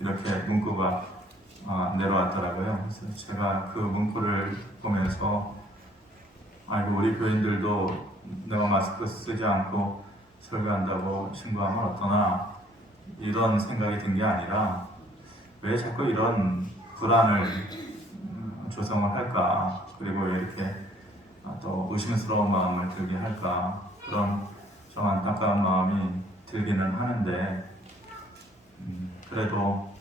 이렇게 문구가 내려왔더라고요. 그래서 제가 그 문구를 보면서 우리 교인들도 내가 마스크 쓰지 않고 설교한다고 신고하면 어떠나 이런 생각이 든 게 아니라 왜 자꾸 이런 불안을 조성을 할까, 그리고 왜 이렇게 또 의심스러운 마음을 들게 할까, 그런 좀 안타까운 마음이 들기는 하는데, 그래도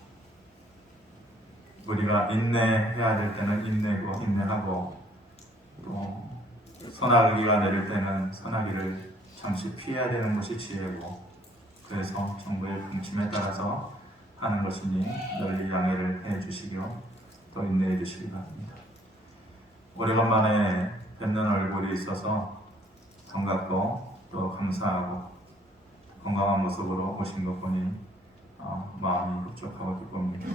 우리가 인내해야 될 때는 인내고 인내하고, 또 소나기가 내릴 때는 소나기를 잠시 피해야 되는 것이 지혜고, 그래서 정부의 방침에 따라서 하는 것이니 널리 양해를 해 주시고 또 인내해 주시기 바랍니다. 오래간만에 뵙는 얼굴이 있어서 반갑고 또 감사하고 건강한 모습으로 오신 것 보니 마음이 흡족하고 기쁩니다.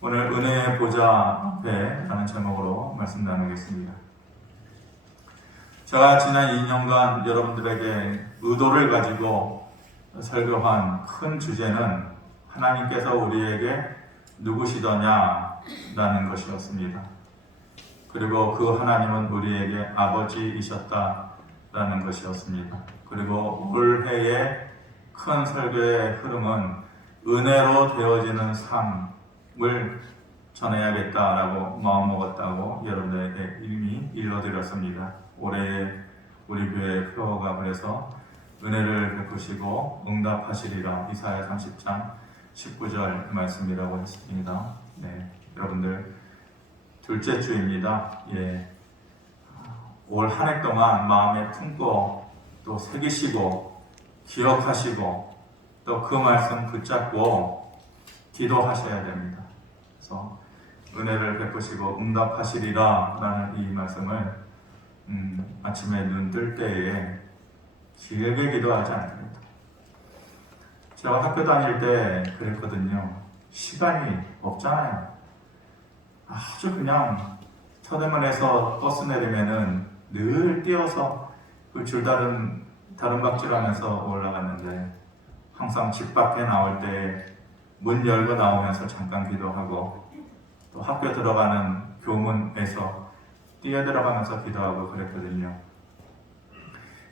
오늘 은혜의 보좌 앞에라는 제목으로 말씀 나누겠습니다. 제가 지난 2년간 여러분들에게 의도를 가지고 설교한 큰 주제는 하나님께서 우리에게 누구시더냐라는 것이었습니다. 그리고 그 하나님은 우리에게 아버지이셨다라는 것이었습니다. 그리고 올해의 큰 설교의 흐름은 은혜로 되어지는 삶을 전해야겠다라고 마음먹었다고 여러분들에게 이미 일러드렸습니다. 올해 우리 교회 표어가 그래서 은혜를 베푸시고 응답하시리라, 이사야 30장 19절 말씀이라고 했습니다. 네, 여러분들 둘째 주입니다. 올 한 해 동안 마음에 품고 또 새기시고 기억하시고 또 그 말씀 붙잡고 기도하셔야 됩니다. 그래서 은혜를 베푸시고 응답하시리라 라는 이 말씀을 아침에 눈 뜰 때에 길게 기도하지 않습니다. 제가 학교 다닐 때 그랬거든요. 시간이 없잖아요. 아주 그냥 서대문에서 버스 내리면은 늘 뛰어서 그 줄다른 다른박질하면서 올라갔는데, 항상 집 밖에 나올 때 문 열고 나오면서 잠깐 기도하고, 또 학교 들어가는 교문에서 뛰어들어가면서 기도하고 그랬거든요.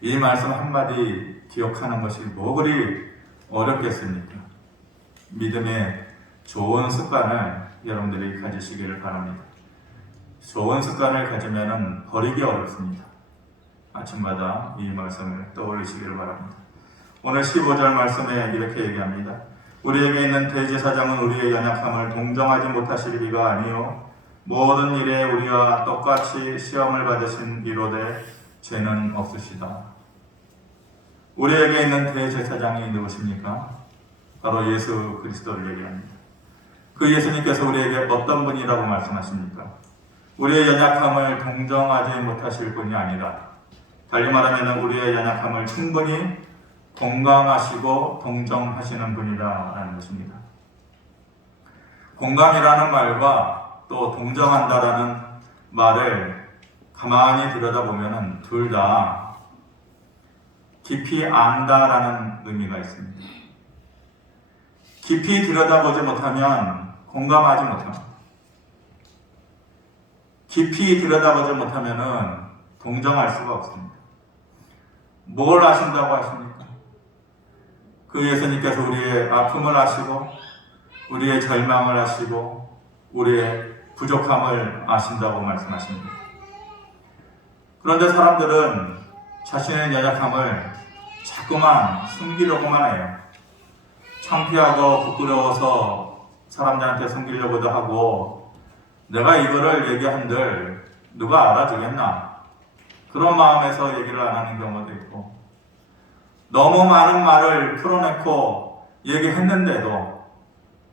이 말씀 한마디 기억하는 것이 뭐 그리 어렵겠습니까? 믿음의 좋은 습관을 여러분들이 가지시기를 바랍니다. 좋은 습관을 가지면 버리기 어렵습니다. 아침마다 이 말씀을 떠올리시기를 바랍니다. 오늘 15절 말씀에 이렇게 얘기합니다. 우리에게 있는 대제사장은 우리의 연약함을 동정하지 못하실 리가 아니요 모든 일에 우리와 똑같이 시험을 받으신 이로되 죄는 없으시다. 우리에게 있는 대제사장이 누구십니까? 바로 예수 그리스도를 얘기합니다. 그 예수님께서 우리에게 어떤 분이라고 말씀하십니까? 우리의 연약함을 동정하지 못하실 분이 아니라, 달리 말하면 우리의 연약함을 충분히 공감하시고 동정하시는 분이라는 것입니다. 공감이라는 말과 또 동정한다라는 말을 가만히 들여다보면 둘 다 깊이 안다라는 의미가 있습니다. 깊이 들여다보지 못하면 공감하지 못합니다. 깊이 들여다보지 못하면 동정할 수가 없습니다. 뭘 아신다고 하십니까? 그 예수님께서 우리의 아픔을 아시고 우리의 절망을 아시고 우리의 부족함을 아신다고 말씀하십니다. 그런데 사람들은 자신의 연약함을 자꾸만 숨기려고만 해요. 창피하고 부끄러워서 사람들한테 숨기려고도 하고, 내가 이거를 얘기한들 누가 알아주겠나, 그런 마음에서 얘기를 안 하는 경우도 있고, 너무 많은 말을 풀어내고 얘기했는데도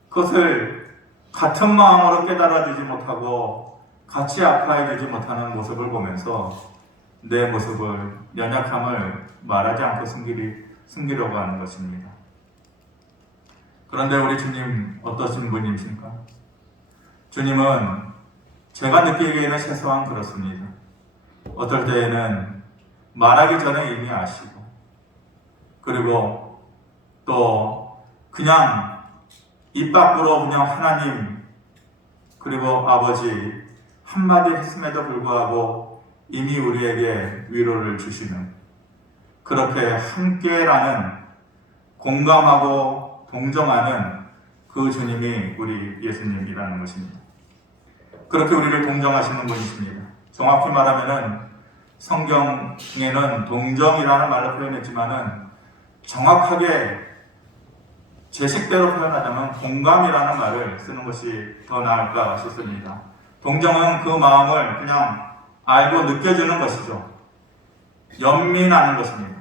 그것을 같은 마음으로 깨달아주지 못하고 같이 아파해주지 못하는 모습을 보면서 내 모습을, 연약함을 말하지 않고 숨기려고 하는 것입니다. 그런데 우리 주님 어떠신 분이십니까? 주님은 제가 느끼기에는 최소한 그렇습니다. 어떨 때에는 말하기 전에 이미 아시고, 그리고 또 그냥 입 밖으로 그냥 하나님 그리고 아버지 한마디 했음에도 불구하고 이미 우리에게 위로를 주시는, 그렇게 함께라는, 공감하고 동정하는 그 주님이 우리 예수님이라는 것입니다. 그렇게 우리를 동정하시는 분이십니다. 정확히 말하면은 성경에는 동정이라는 말로 표현했지만은 정확하게 제 식대로 표현하자면 공감이라는 말을 쓰는 것이 더 나을까 싶습니다. 동정은 그 마음을 그냥 알고 느껴주는 것이죠. 연민하는 것입니다.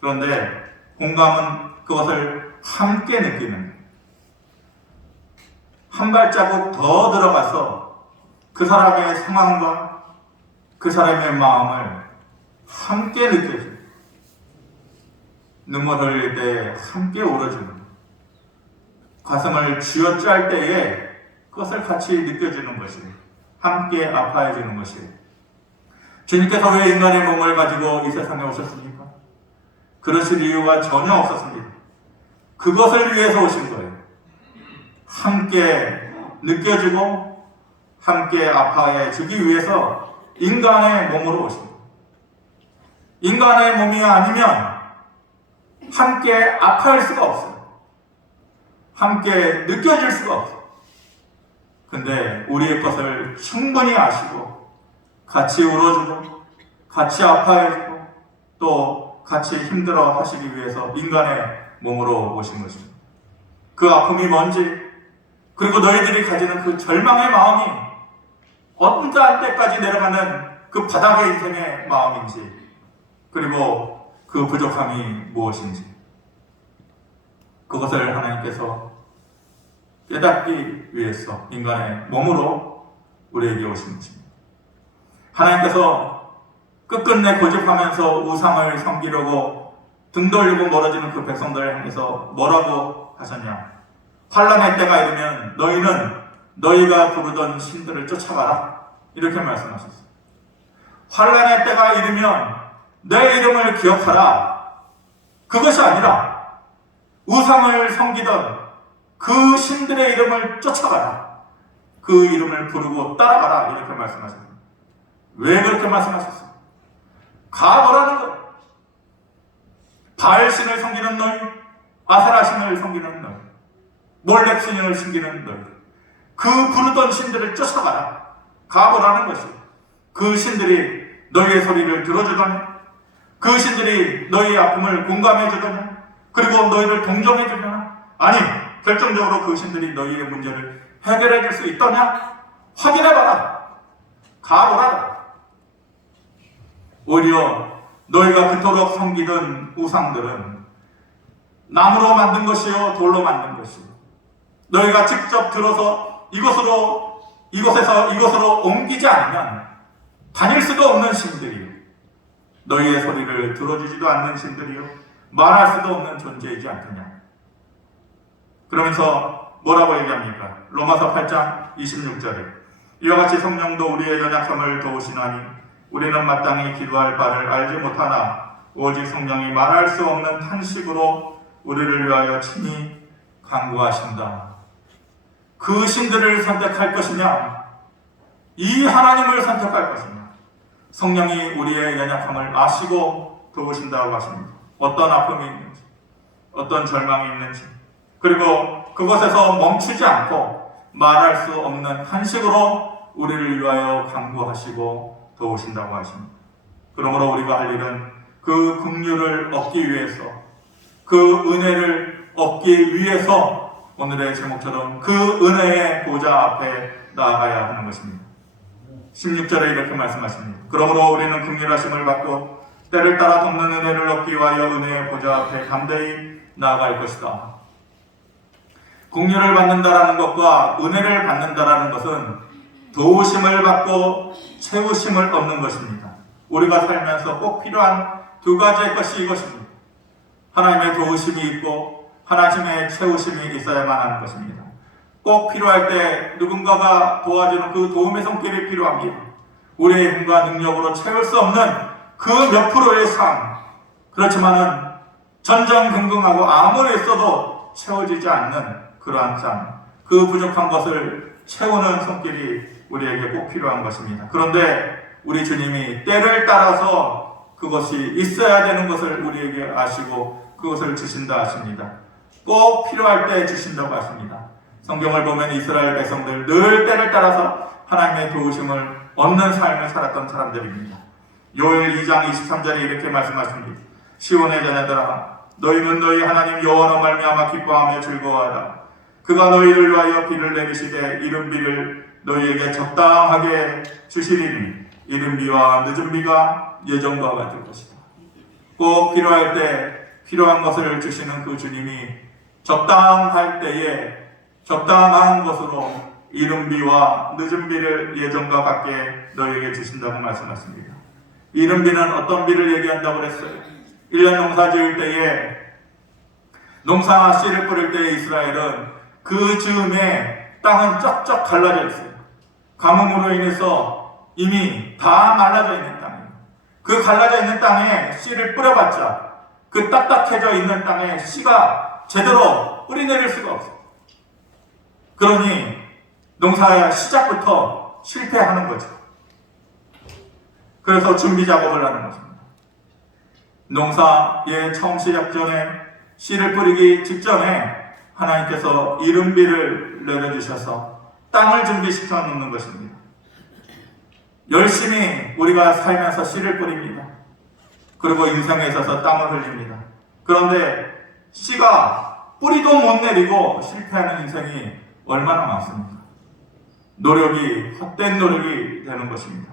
그런데 공감은 그것을 함께 느끼는, 한 발자국 더 들어가서 그 사람의 상황과 그 사람의 마음을 함께 느껴주는, 눈물 흘릴 때 함께 울어주는, 가슴을 쥐어짤 때에 그것을 같이 느껴주는 것이, 함께 아파해주는 것이. 주님께서 왜 인간의 몸을 가지고 이 세상에 오셨습니까? 그러실 이유가 전혀 없었습니다. 그것을 위해서 오신 거예요. 함께 느껴주고 함께 아파해주기 위해서 인간의 몸으로 오신 거예요. 인간의 몸이 아니면 함께 아파할 수가 없어요. 함께 느껴질 수가 없어요. 근데 우리의 것을 충분히 아시고 같이 울어주고 같이 아파해주고 또 같이 힘들어 하시기 위해서 인간의 몸으로 오신 것입니다. 그 아픔이 뭔지, 그리고 너희들이 가지는 그 절망의 마음이 어떤 때까지 내려가는 그 바닥의 인생의 마음인지, 그리고 그 부족함이 무엇인지, 그것을 하나님께서 깨닫기 위해서 인간의 몸으로 우리에게 오신 것입니다. 하나님께서 끝끝내 고집하면서 우상을 섬기려고 등 돌리고 멀어지는 그 백성들을 향해서 뭐라고 하셨냐? 환난의 때가 이르면 너희는 너희가 부르던 신들을 쫓아가라, 이렇게 말씀하셨어요. 환난의 때가 이르면 내 이름을 기억하라. 그것이 아니라 우상을 섬기던 그 신들의 이름을 쫓아가라. 그 이름을 부르고 따라가라, 이렇게 말씀하셨습니다. 왜 그렇게 말씀하셨어요? 가보라는 거예요. 바알 신을 섬기는 너희, 아세라 신을 섬기는 너희, 몰렉 신을 섬기는 너희, 그 부르던 신들을 쫓아가라. 가보라는 것이에요. 그 신들이 너희의 소리를 들어주더니, 그 신들이 너희의 아픔을 공감해 주더니, 그리고 너희를 동정해 주더냐? 아니, 결정적으로 그 신들이 너희의 문제를 해결해 줄 수 있더냐? 확인해봐라. 가보라. 오히려 너희가 그토록 섬기던 우상들은 나무로 만든 것이요 돌로 만든 것이요, 너희가 직접 들어서 이곳에서 이곳으로 옮기지 않으면 다닐 수도 없는 신들이요, 너희의 소리를 들어주지도 않는 신들이요, 말할 수도 없는 존재이지 않느냐. 그러면서 뭐라고 얘기합니까? 로마서 8장 26절에 이와 같이 성령도 우리의 연약함을 도우시나니 우리는 마땅히 기도할 바를 알지 못하나 오직 성령이 말할 수 없는 탄식으로 우리를 위하여 친히 간구하신다. 그 신들을 선택할 것이냐, 이 하나님을 선택할 것이냐. 성령이 우리의 연약함을 아시고 도우신다고 하십니다. 어떤 아픔이 있는지, 어떤 절망이 있는지, 그리고 그것에서 멈추지 않고 말할 수 없는 한식으로 우리를 위하여 간구하시고 도우신다고 하십니다. 그러므로 우리가 할 일은 그 긍휼을 얻기 위해서, 그 은혜를 얻기 위해서 오늘의 제목처럼 그 은혜의 보좌 앞에 나아가야 하는 것입니다. 16절에 이렇게 말씀하십니다. 그러므로 우리는 긍휼하심을 받고 때를 따라 돕는 은혜를 얻기 위하여 은혜의 보좌 앞에 담대히 나아갈 것이다. 긍휼을 받는다라는 것과 은혜를 받는다라는 것은 도우심을 받고 채우심을 얻는 것입니다. 우리가 살면서 꼭 필요한 두 가지의 것이 이것입니다. 하나님의 도우심이 있고 하나님의 채우심이 있어야만 하는 것입니다. 꼭 필요할 때 누군가가 도와주는 그 도움의 손길이 필요합니다. 우리의 힘과 능력으로 채울 수 없는 그 몇 프로의 삶, 그렇지만은 전전긍긍하고 아무리 있어도 채워지지 않는 그러한 삶, 그 부족한 것을 채우는 손길이 우리에게 꼭 필요한 것입니다. 그런데 우리 주님이 때를 따라서 그것이 있어야 되는 것을 우리에게 아시고 그것을 주신다 하십니다. 꼭 필요할 때 주신다고 하십니다. 성경을 보면 이스라엘 백성들 늘 때를 따라서 하나님의 도우심을 얻는 삶을 살았던 사람들입니다. 요엘 2장 23절에 이렇게 말씀하십니다. 시온의 자녀들아, 너희는 너희 하나님 여호와로 말미암아 기뻐하며 즐거워하라. 그가 너희를 위하여 비를 내리시되 이른 비를 너희에게 적당하게 주시리니 이른 비와 늦은 비가 예전과 같을 것이다. 꼭 필요할 때 필요한 것을 주시는 그 주님이 적당할 때에 적당한 것으로 이른 비와 늦은 비를 예전과 같게 너희에게 주신다고 말씀하십니다. 이른 비는 어떤 비를 얘기한다고 그랬어요? 1년 농사 지을 때에 농사 씨를 뿌릴 때에 이스라엘은 그 즈음에 땅은 쩍쩍 갈라져 있어요. 가뭄으로 인해서 이미 다 말라져 있는 땅이에요. 그 갈라져 있는 땅에 씨를 뿌려봤자 그 딱딱해져 있는 땅에 씨가 제대로 뿌리 내릴 수가 없어요. 그러니 농사의 시작부터 실패하는 거죠. 그래서 준비 작업을 하는 것입니다. 농사의 처음 시작 전에 씨를 뿌리기 직전에 하나님께서 이른 비를 내려주셔서 땅을 준비시켜 놓는 것입니다. 열심히 우리가 살면서 씨를 뿌립니다. 그리고 인생에 있어서 땀을 흘립니다. 그런데 씨가 뿌리도 못 내리고 실패하는 인생이 얼마나 많습니까? 노력이 헛된 노력이 되는 것입니다.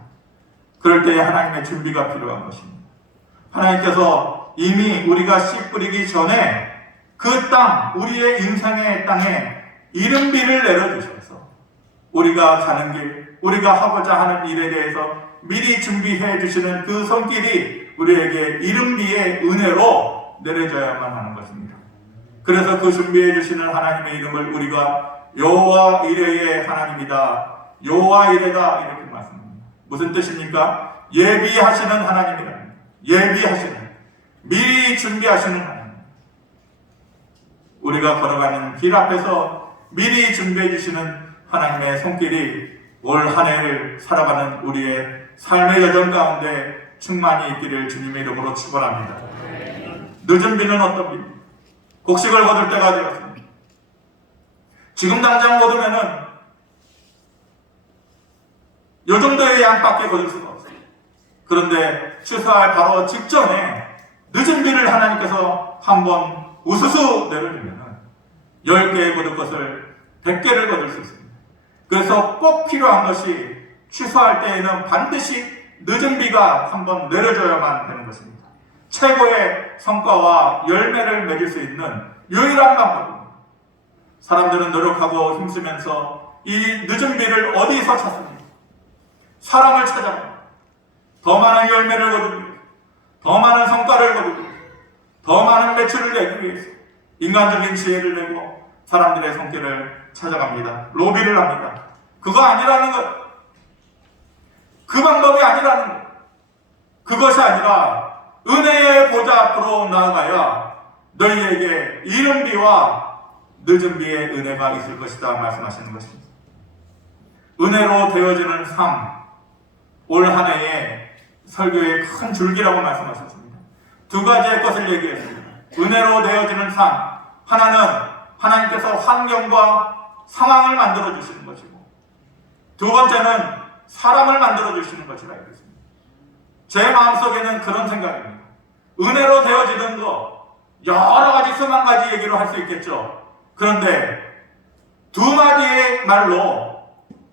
그럴 때에 하나님의 준비가 필요한 것입니다. 하나님께서 이미 우리가 씨 뿌리기 전에 그 땅, 우리의 인생의 땅에 이른 비를 내려주셔서 우리가 가는 길, 우리가 하고자 하는 일에 대해서 미리 준비해 주시는 그 손길이 우리에게 이른 비의 은혜로 내려져야만 하는 것입니다. 그래서 그 준비해 주시는 하나님의 이름을 우리가 여호와 이레의 하나님이다, 여호와 이레다 이렇게 말씀합니다. 무슨 뜻입니까? 예비하시는 하나님이다. 예비하시는, 미리 준비하시는 하나님. 우리가 걸어가는 길 앞에서 미리 준비해 주시는 하나님의 손길이 올 한 해를 살아가는 우리의 삶의 여정 가운데 충만히 있기를 주님의 이름으로 축원합니다. 늦은 비는 어떤 비입니까? 곡식을 거둘 때가 되었습니다. 지금 당장 거두면은 요 정도의 양밖에 거둘 수가 없어요. 그런데 추수할 바로 직전에 늦은 비를 하나님께서 한번 우수수 내려주면 10개의 거둘 것을 100개를 거둘 수 있습니다. 그래서 꼭 필요한 것이 취소할 때에는 반드시 늦은 비가 한번 내려줘야만 되는 것입니다. 최고의 성과와 열매를 맺을 수 있는 유일한 방법입니다. 사람들은 노력하고 힘쓰면서 이 늦은 비를 어디서 찾습니까? 사람을 찾아갑니다. 더 많은 열매를 거두기 위해서, 더 많은 성과를 거두기 위해서, 더 많은 매출을 내기 위해서 인간적인 지혜를 내고 사람들의 손길을 찾아갑니다. 로비를 합니다. 그거 아니라는 것. 그 방법이 아니라는 것. 그것이 아니라 은혜의 보좌 앞으로 나아가야 너희에게 이른 비와 늦은 비의 은혜가 있을 것이다 말씀하시는 것입니다. 은혜로 되어지는 삶, 올 한 해의 설교의 큰 줄기라고 말씀하셨습니다. 두 가지의 것을 얘기했습니다. 은혜로 되어지는 삶, 하나는 하나님께서 환경과 상황을 만들어 주시는 것이고, 두 번째는 사람을 만들어 주시는 것이라 했습니다. 제 마음속에는 그런 생각입니다. 은혜로 되어지는 것, 여러 가지 수만 가지 얘기로 할 수 있겠죠. 그런데 두 마디의 말로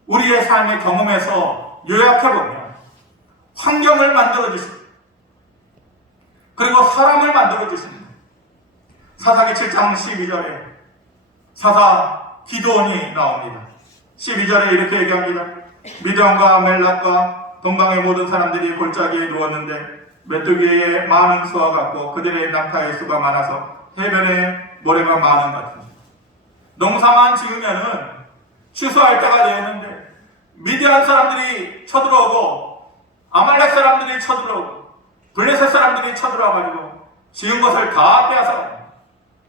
우리의 삶의 경험에서 요약해보면 환경을 만들어 주십니다. 그리고 사람을 만들어 주십니다. 사사기 7장 12절에 사사 기드온이 나옵니다. 12절에 이렇게 얘기합니다. 미디안과 멜락과 동방의 모든 사람들이 골짜기에 누웠는데 메뚜기의 많은 수와 같고 그들의 낙타의 수가 많아서 해변에 모래가 많은 것 같습니다. 농사만 지으면은 취소할 때가 되었는데 미디안 사람들이 쳐들어오고 아말렉 사람들이 쳐들어오고 블레셋 사람들이 쳐들어와가지고 지은 것을 다 빼앗아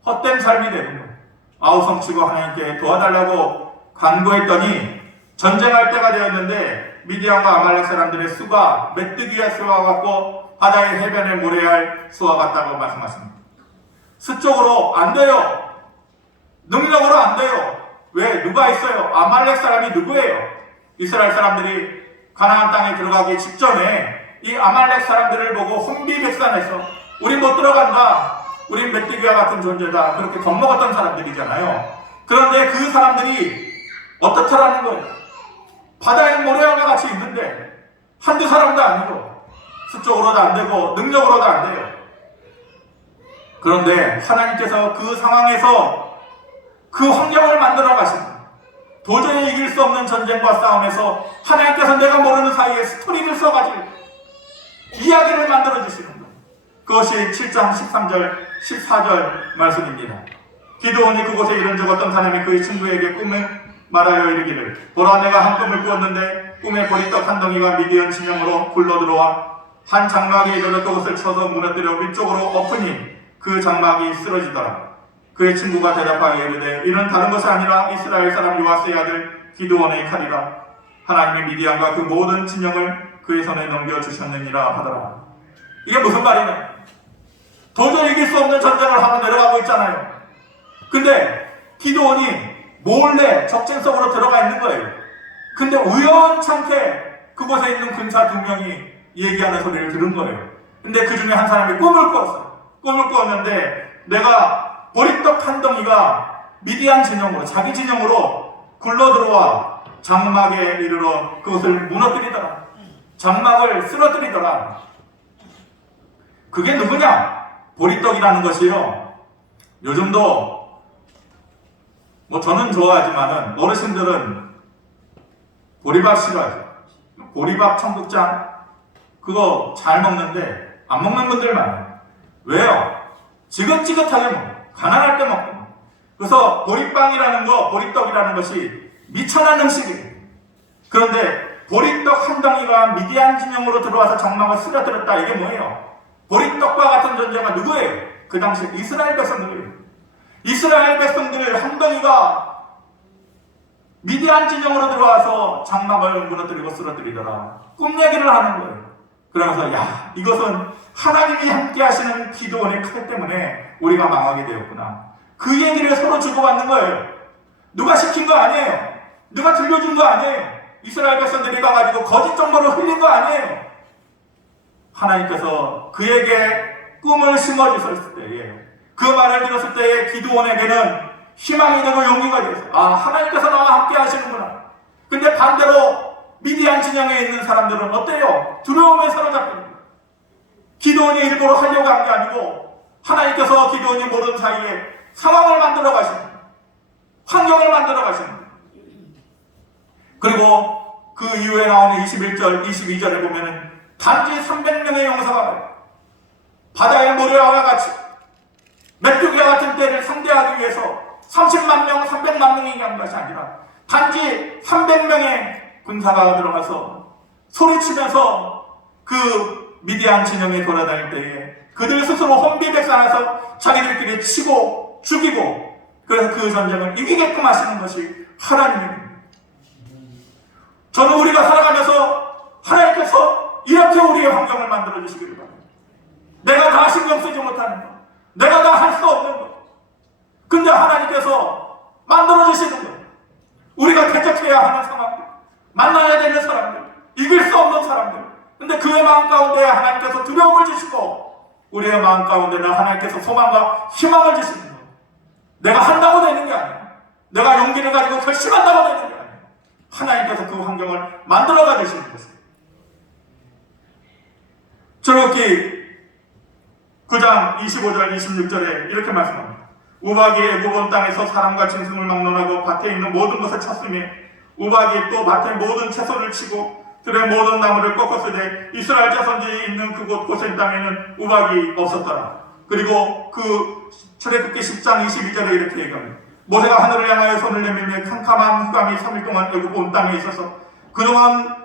헛된 삶이 되는 거예요. 아우성치고 하나님께 도와달라고 간구했더니 전쟁할 때가 되었는데 미디안과 아말렉 사람들의 수가 메뚜기의 수와 같고 바다의 해변에 모래알 수와 같다고 말씀하십니다. 수적으로 안 돼요. 능력으로 안 돼요. 왜? 누가 있어요? 아말렉 사람이 누구예요? 이스라엘 사람들이 가나안 땅에 들어가기 직전에 이 아말렉 사람들을 보고 혼비백산해서 우리 못 들어간다. 우린 메뚜기와 같은 존재다. 그렇게 겁먹었던 사람들이잖아요. 그런데 그 사람들이 어떻다라는 거예요? 바다에 모래알과 같이 있는데 한두 사람도 아니고 수적으로도 안 되고 능력으로도 안 돼요. 그런데 하나님께서 그 상황에서 그 환경을 만들어 가십니다. 도저히 이길 수 없는 전쟁과 싸움에서 하나님께서 내가 모르는 사이에 스토리를 써가지고 이야기를 만들어 주시는 거예요. 그것이 7장 13절 14절 말씀입니다. 기드온이 그곳에 이른 적 어떤 사람이 그의 친구에게 꿈을 말하여 이르기를 보라 내가 한 꿈을 꾸었는데 꿈에 보리떡 한 덩이가 미디안 진영으로 굴러들어와 한 장막에 이르러 그것을 쳐서 무너뜨려 위쪽으로 엎으니 그 장막이 쓰러지더라. 그의 친구가 대답하여 이르되 이는 다른 것이 아니라 이스라엘 사람 요아스의 아들 기드온의 칼이라. 하나님이 미디안과 그 모든 진영을 그의 손에 넘겨주셨느니라 하더라. 이게 무슨 말이냐? 도저히 이길 수 없는 전쟁을 하고 내려가고 있잖아요. 근데 기드온이 몰래 적진 속으로 들어가 있는 거예요. 근데 우연찮게 그곳에 있는 군사 2명이 얘기하는 소리를 들은 거예요. 근데 그 중에 한 사람이 꿈을 꾸었어요. 꿈을 꾸었는데 내가 보리떡 한 덩이가 미디안 진영으로 자기 진영으로 굴러들어와 장막에 이르러 그것을 무너뜨리더라. 장막을 쓰러뜨리더라. 그게 누구냐? 보리떡이라는 것이요. 요즘도 저는 좋아하지만은 어르신들은 보리밥 싫어하죠. 보리밥 청국장 그거 잘 먹는데 안 먹는 분들 많아요. 왜요? 지긋지긋하게 먹어요. 가난할 때 먹고. 그래서 보리빵이라는 거, 보리떡이라는 것이 미천한 음식이에요. 그런데 보리떡 한 덩이가 미디안 진영으로 들어와서 장막을 쓰러뜨렸다. 이게 뭐예요? 보리떡과 같은 존재가 누구예요? 그 당시 이스라엘 백성들이에요. 이스라엘 백성들 한 덩이가 미디안 진영으로 들어와서 장막을 무너뜨리고 쓰러뜨리더라. 꿈 얘기를 하는 거예요. 그러면서 야, 이것은 하나님이 함께 하시는 기드온의 칼 때문에 우리가 망하게 되었구나. 그 얘기를 서로 주고받는 거예요. 누가 시킨 거 아니에요. 누가 들려준 거 아니에요. 이스라엘 백성들이 가가지고 거짓 정보를 흘린 거 아니에요. 하나님께서 그에게 꿈을 심어주셨을 때에 그 말을 들었을 때에 기드온에게는 희망이 되고 용기가 되었어요. 아, 하나님께서 나와 함께 하시는구나. 근데 반대로 미디안 진영에 있는 사람들은 어때요? 두려움에 사로잡힙니다. 기드온이 일부러 하려고 한 게 아니고 하나님께서 기드온이 모르는 사이에 상황을 만들어 가십니다. 환경을 만들어 가십니다. 그리고 그 이후에 나오는 21절, 22절에 보면은 단지 300명의 용사가 바다의 모래와 같이 메뚜기와 같은 때를 상대하기 위해서 30만 명, 300만 명이 한 것이 아니라 단지 300명의 군사가 들어가서 소리치면서 그 미디안 진영에 돌아다닐 때에 그들 스스로 혼비백산해서 자기들끼리 치고 죽이고 그래서 그 전쟁을 이기게끔 하시는 것이 하나님입니다. 저는 우리가 살아가면서 하나님께서 이렇게 우리의 환경을 만들어 주시기를 바랍니다. 내가 다 신경 쓰지 못하는 것, 내가 다 할 수 없는 것, 근데 하나님께서 만들어 주시는 것, 우리가 대적해야 하는 상황들, 만나야 되는 사람들, 이길 수 없는 사람들, 근데 그의 마음 가운데 하나님께서 두려움을 주시고 우리의 마음 가운데는 하나님께서 소망과 희망을 주시는 것. 내가 한다고 되는 게 아니야. 내가 용기를 가지고 결심한다고 되는 게 아니야. 하나님께서 그 환경을 만들어가 주시는 것입니다. 출애굽기 9장 25절 26절에 이렇게 말씀합니다. 우박이 애굽 온 땅에서 사람과 짐승을 막론하고 밭에 있는 모든 것을 쳤으며 우박이 또 밭의 모든 채소를 치고 들의 모든 나무를 꺾었으되 이스라엘 자손들이 있는 그곳 고센 땅에는 우박이 없었더라. 그리고 그 출애굽기 10장 22절에 이렇게 얘기합니다. 모세가 하늘을 향하여 손을 내밀며 캄캄한 흑암이 3일 동안 애굽 온 땅에 있어서 그동안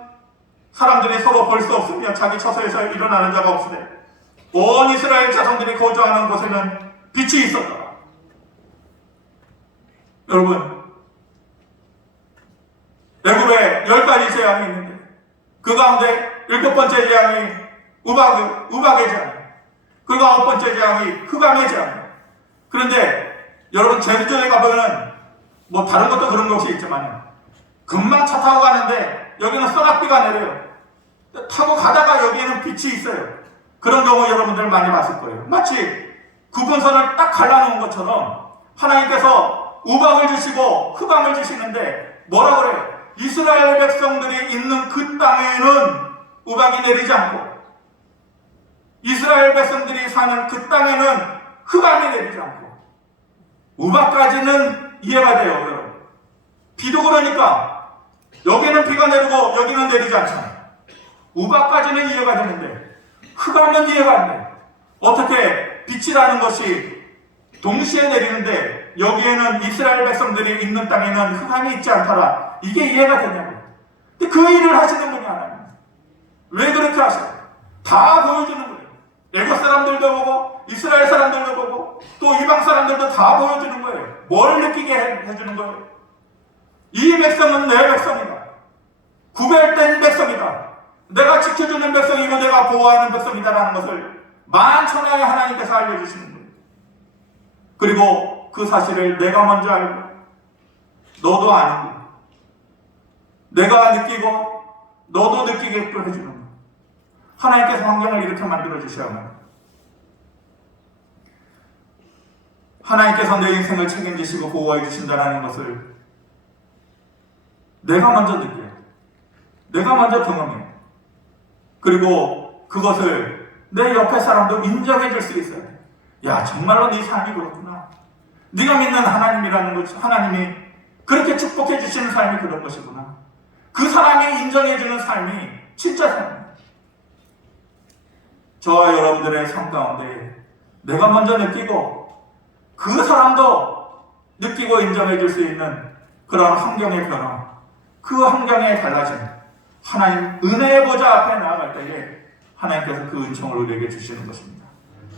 사람들이 서로 볼 수 없으며 자기 처소에서 일어나는 자가 없으되 온 이스라엘 자손들이 거주하는 곳에는 빛이 있었더라. 여러분, 애굽에 10가지 재앙이 있는데 그 가운데 7번째 재앙이 우박의 재앙, 그리고 9번째 재앙이 흑암의 재앙. 그런데 여러분, 제주도에 가보면 뭐 다른 것도 그런 것이 있지만 금방 차 타고 가는데 여기는 소낙비가 내려요. 타고 가다가 여기에는 빛이 있어요. 그런 경우 여러분들 많이 봤을 거예요. 마치 구분선을 딱 갈라놓은 것처럼 하나님께서 우박을 주시고 흑암을 주시는데 뭐라 그래요? 이스라엘 백성들이 있는 그 땅에는 우박이 내리지 않고 이스라엘 백성들이 사는 그 땅에는 흑암이 내리지 않고. 우박까지는 이해가 돼요, 여러분. 비도 그러니까 여기는 비가 내리고 여기는 내리지 않잖아요. 우박까지는 이해가 되는데 흑암은 이해가 안 돼요. 어떻게 빛이라는 것이 동시에 내리는데 여기에는 이스라엘 백성들이 있는 땅에는 흑암이 있지 않더라. 이게 이해가 되냐고요. 근데 그 일을 하시는 분이 하나님. 왜 그렇게 하셔요? 다 보여주는 거예요. 애국 사람들도 보고 이스라엘 사람들도 보고 또 이방 사람들도 다 보여주는 거예요. 뭘 느끼게 해주는 거예요? 이 백성은 내 백성이다. 구별된 백성이다. 내가 지켜주는 백성이고 내가 보호하는 백성이다라는 것을 만천하에 하나님께서 알려주시는 거예요. 그리고 그 사실을 내가 먼저 알고 너도 아는 거예요. 내가 느끼고 너도 느끼게끔 해주는 거예요. 하나님께서 환경을 이렇게 만들어 주셔야만 하나님께서 내 인생을 책임지시고 보호해 주신다는 것을 내가 먼저 느껴요. 내가 먼저 경험해요. 그리고 그것을 내 옆에 사람도 인정해 줄 수 있어요. 야, 정말로 네 삶이 그렇구나. 네가 믿는 하나님이라는 것, 하나님이 그렇게 축복해 주시는 삶이 그런 것이구나. 그 사람이 인정해 주는 삶이 진짜 삶이에요. 저와 여러분들의 삶 가운데 내가 먼저 느끼고 그 사람도 느끼고 인정해 줄 수 있는 그런 환경의 변화, 그 환경의 달라짐, 하나님 은혜의 보좌 앞에 나아갈 때에 하나님께서 그 은총을 우리에게 주시는 것입니다.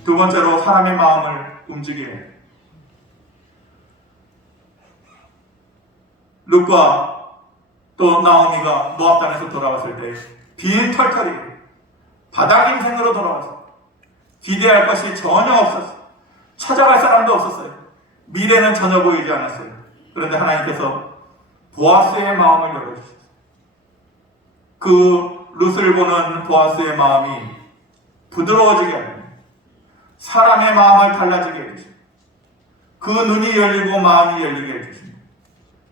두 번째로 사람의 마음을 움직이게 해요. 룻과 또 나오미가 모압 땅에서 돌아왔을 때 빈 털털이 바닥 인생으로 돌아와서 기대할 것이 전혀 없었어요. 찾아갈 사람도 없었어요. 미래는 전혀 보이지 않았어요. 그런데 하나님께서 보아스의 마음을 열어주셨어요. 그 룻을 보는 보아스의 마음이 부드러워지게 하고 사람의 마음을 달라지게 해주십니다. 그 눈이 열리고 마음이 열리게 해주십니다.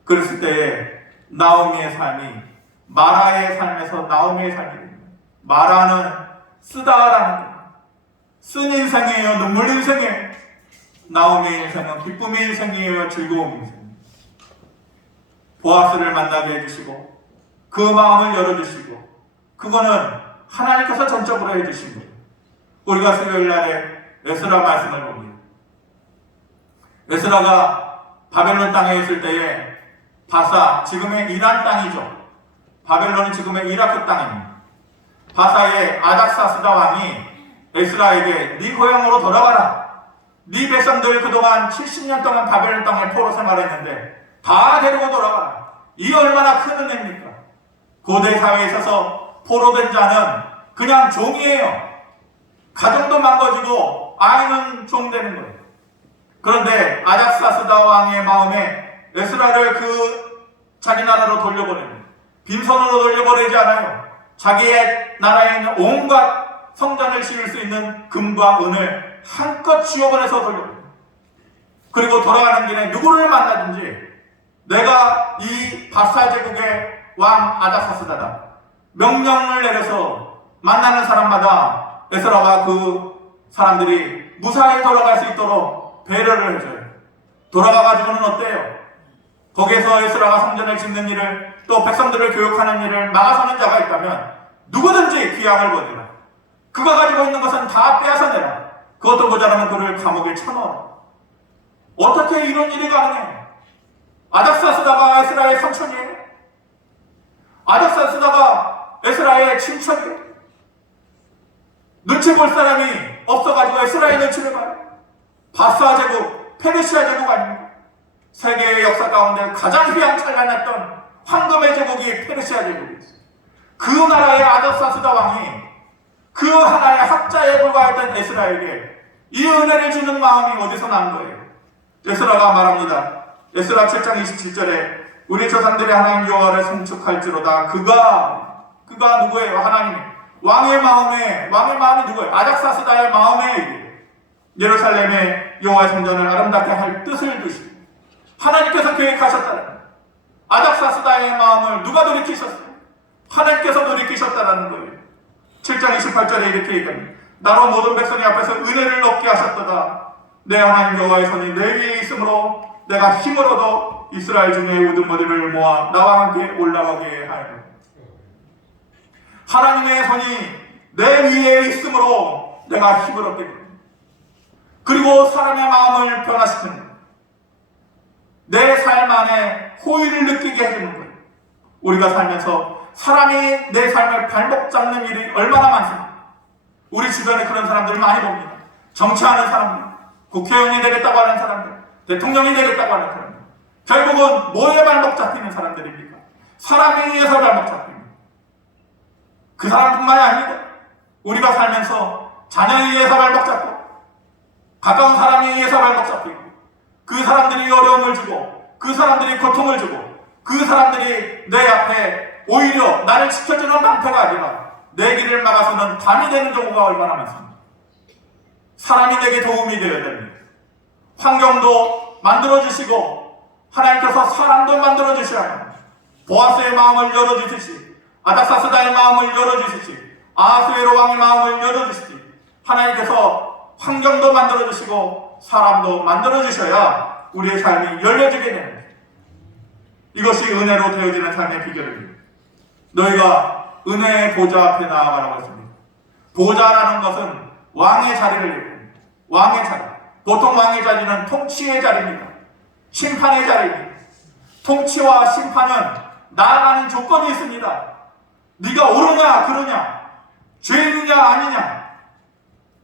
그랬을 때에 나오미의 삶이 마라의 삶에서 나오미의 삶이 됩니다. 마라는 쓰다라는 겁니다. 쓴 인생이에요. 눈물 인생이에요. 나오미의 인생은 기쁨의 인생이에요. 즐거운 인생이에요. 보아스를 만나게 해주시고 그 마음을 열어주시고 그거는 하나님께서 전적으로 해주신 거예요. 우리가 수요일날에 에스라 말씀을 봅니다. 에스라가 바벨론 땅에 있을 때에 바사, 지금의 이란 땅이죠. 바벨론은 지금의 이라크 땅입니다. 바사의 아닥사스다 왕이 에스라에게 네 고향으로 돌아가라. 네 백성들 그동안 70년 동안 바벨론 땅에 포로 생활했는데 다 데리고 돌아가라. 이 얼마나 큰 은혜입니까? 고대 사회에 있어서 포로된 자는 그냥 종이에요. 가정도 망가지고 아이는 종되는 거예요. 그런데 아닥사스다 왕의 마음에 에스라를 자기 나라로 돌려보내는, 빈손으로 돌려보내지 않아요. 자기의 나라에 있는 온갖 성전을 지을 수 있는 금과 은을 한껏 쥐어보내서 돌려보내요. 그리고 돌아가는 길에 누구를 만나든지 내가 이 바사 제국의 왕 아닥사스다다 명령을 내려서 만나는 사람마다 에스라와 그 사람들이 무사히 돌아갈 수 있도록 배려를 해줘요. 돌아가가지고는 어때요? 거기에서 에스라가 성전을 짓는 일을 또 백성들을 교육하는 일을 막아서는 자가 있다면 누구든지 귀양을 보내라. 그가 가지고 있는 것은 다 빼앗아내라. 그것도 모자라면 그를 감옥에 쳐넣어라. 어떻게 이런 일이 가능해요? 아닥사스다가 에스라의 삼촌이에요? 아닥사스다가 에스라의 친척이에요? 눈치 볼 사람이 없어가지고 에스라의 눈치를 봐요? 바사 제국, 페르시아 제국 아닙니까? 세계의 역사 가운데 가장 휘황찬란했던 황금의 제국이 페르시아 제국이었어요. 그 나라의 아닥사스다 왕이 그 하나의 학자에 불과했던 에스라에게 이 은혜를 주는 마음이 어디서 난 거예요? 에스라가 말합니다. 에스라 7장 27절에 우리 조상들의 하나님 여호와를 송축할지로다. 그가 누구예요? 하나님. 왕의 마음이 누구예요? 아닥사스다의 마음에 예루살렘의 여호와의 성전을 아름답게 할 뜻을 두시고 하나님께서 계획하셨다는 거예요. 아닥사스다의 마음을 누가 돌이키셨어요? 하나님께서 돌이키셨다는 거예요. 7장 28절에 이렇게 얘기합니다. 나로 모든 백성이 앞에서 은혜를 얻게 하셨도다. 내 하나님 여호와의 손이 내 위에 있으므로 내가 힘을 얻어 이스라엘 중에 ud은 머리를 모아 나와 함께 올라가게 하여. 하나님의 손이 내 위에 있으므로 내가 힘을 얻게 됩니다. 그리고 사람의 마음을 변화시키는 거예요. 내 삶 안에 호의를 느끼게 해주는 거예요. 우리가 살면서 사람이 내 삶을 발목 잡는 일이 얼마나 많습니까? 우리 주변에 그런 사람들을 많이 봅니다. 정치하는 사람들, 국회의원이 되겠다고 하는 사람들, 대통령이 되겠다고 하는 사람들, 결국은 뭐에 발목 잡히는 사람들입니까? 사람에 의해서 발목 잡힙니다. 그 사람뿐만이 아닙니다. 우리가 살면서 자녀에 의해서 발목 잡고 가까운 사람에 의해서 발목 잡히고 그 사람들이 어려움을 주고 그 사람들이 고통을 주고 그 사람들이 내 앞에 오히려 나를 지켜주는 방패가 아니라 내 길을 막아서는 담이 되는 경우가 얼마나 많습니까? 사람이 내게 도움이 되어야 됩니다. 환경도 만들어주시고 하나님께서 사람도 만들어주셔야 합니다. 보아스의 마음을 열어주시지, 아닥사스다의 마음을 열어주시지, 아하수에로 왕의 마음을 열어주시지, 하나님께서 환경도 만들어주시고 사람도 만들어주셔야 우리의 삶이 열려지게 됩니다. 이것이 은혜로 되어지는 삶의 비결입니다. 너희가 은혜의 보좌 앞에 나아가라고 했습니다. 보좌라는 것은 왕의 자리를 얘기합니다. 왕의 자리. 보통 왕의 자리는 통치의 자리입니다. 심판의 자리입니다. 통치와 심판은 나아가는 조건이 있습니다. 네가 옳으냐 그러냐, 죄인이냐 아니냐,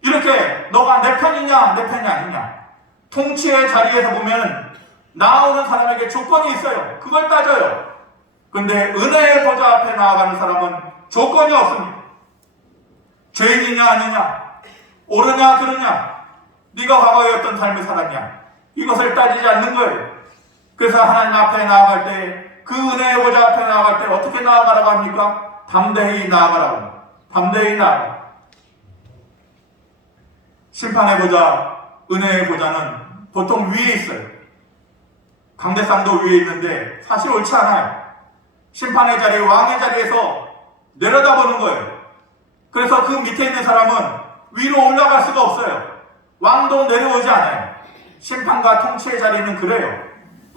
이렇게 너가 내 편이냐 내 편이 아니냐. 통치의 자리에서 보면 나오는 사람에게 조건이 있어요. 그걸 따져요. 근데 은혜의 보좌 앞에 나아가는 사람은 조건이 없습니다. 죄인이냐 아니냐, 옳으냐 그러냐, 네가 과거에 어떤 삶을 살았냐, 이것을 따지지 않는 거예요. 그래서 하나님 앞에 나아갈 때, 그 은혜의 보좌 앞에 나아갈 때 어떻게 나아가라고 합니까? 담대히 나아가라고 합니다. 담대히 나아가. 심판의 보좌, 은혜의 보좌는 보통 위에 있어요. 강대상도 위에 있는데 사실 옳지 않아요. 심판의 자리, 왕의 자리에서 내려다보는 거예요. 그래서 그 밑에 있는 사람은 위로 올라갈 수가 없어요. 왕도 내려오지 않아요. 심판과 통치의 자리는 그래요.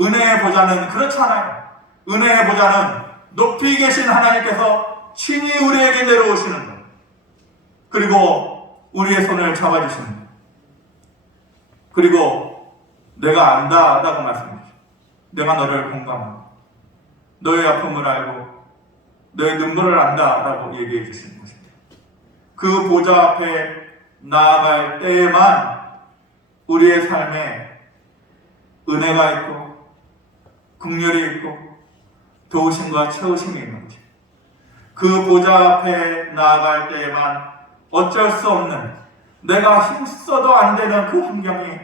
은혜의 보좌는 그렇지 않아요. 은혜의 보좌는 높이 계신 하나님께서 친히 우리에게 내려오시는 것, 그리고 우리의 손을 잡아주시는 것, 그리고 내가 안다라고 말씀해주죠. 내가 너를 공감하고 너의 아픔을 알고 너의 눈물을 안다라고 얘기해 주시는 것입니다. 그 보좌 앞에 나아갈 때에만 우리의 삶에 은혜가 있고 긍휼이 있고 도우심과 채우심이 있는 것입니다. 그 보좌 앞에 나아갈 때에만 어쩔 수 없는, 내가 힘써도 안 되는 그 환경이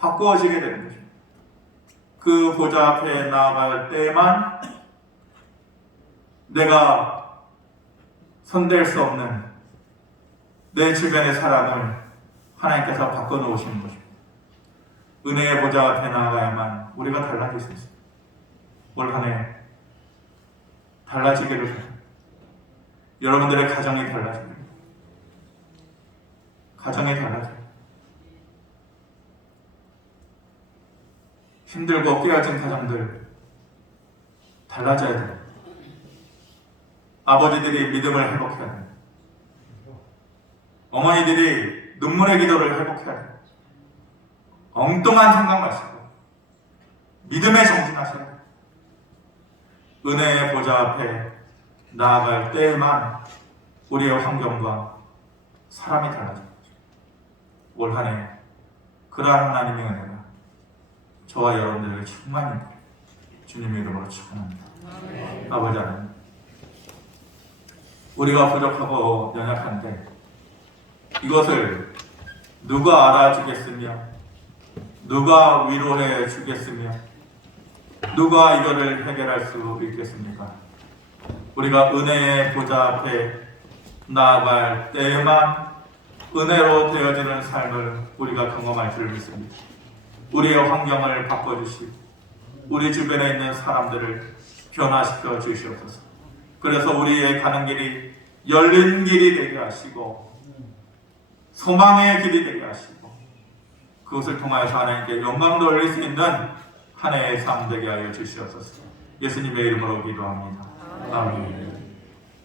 바꾸어지게 되는 것입니다. 그 보좌 앞에 나아갈 때에만 내가 손댈 수 없는 내 주변의 사람을 하나님께서 바꿔놓으시는 것입니다. 은혜의 보좌 앞에 나아가야만 우리가 달라질 수 있습니다. 올 한 해 달라지기를 바랍니다. 여러분들의 가정이 달라집니다. 가정이 달라져요. 힘들고 깨어진 가정들 달라져야 돼요. 아버지들이 믿음을 회복해야 돼요. 어머니들이 눈물의 기도를 회복해야 돼요. 엉뚱한 생각 마시고 믿음에 정진하셔야 돼요. 은혜의 보좌 앞에 나아갈 때에만 우리의 환경과 사람이 달라집니다. 올 한 해 그러한 하나님의 은혜가 저와 여러분들에게 충만히 주님의 이름으로 축원합니다. 아버지 하나님, 우리가 부족하고 연약한데 이것을 누가 알아주겠으며 누가 위로해 주겠으며 누가 이거를 해결할 수 있겠습니까? 우리가 은혜의 보좌 앞에 나아갈 때에만 은혜로 되어지는 삶을 우리가 경험할 줄 믿습니다. 우리의 환경을 바꿔주시고 우리 주변에 있는 사람들을 변화시켜 주시옵소서. 그래서 우리의 가는 길이 열린 길이 되게 하시고 소망의 길이 되게 하시고 그것을 통하여서 하나님께 영광 돌릴 수 있는 한 해의 삶 되게 하여 주시옵소서. 예수님의 이름으로 기도합니다. 아멘.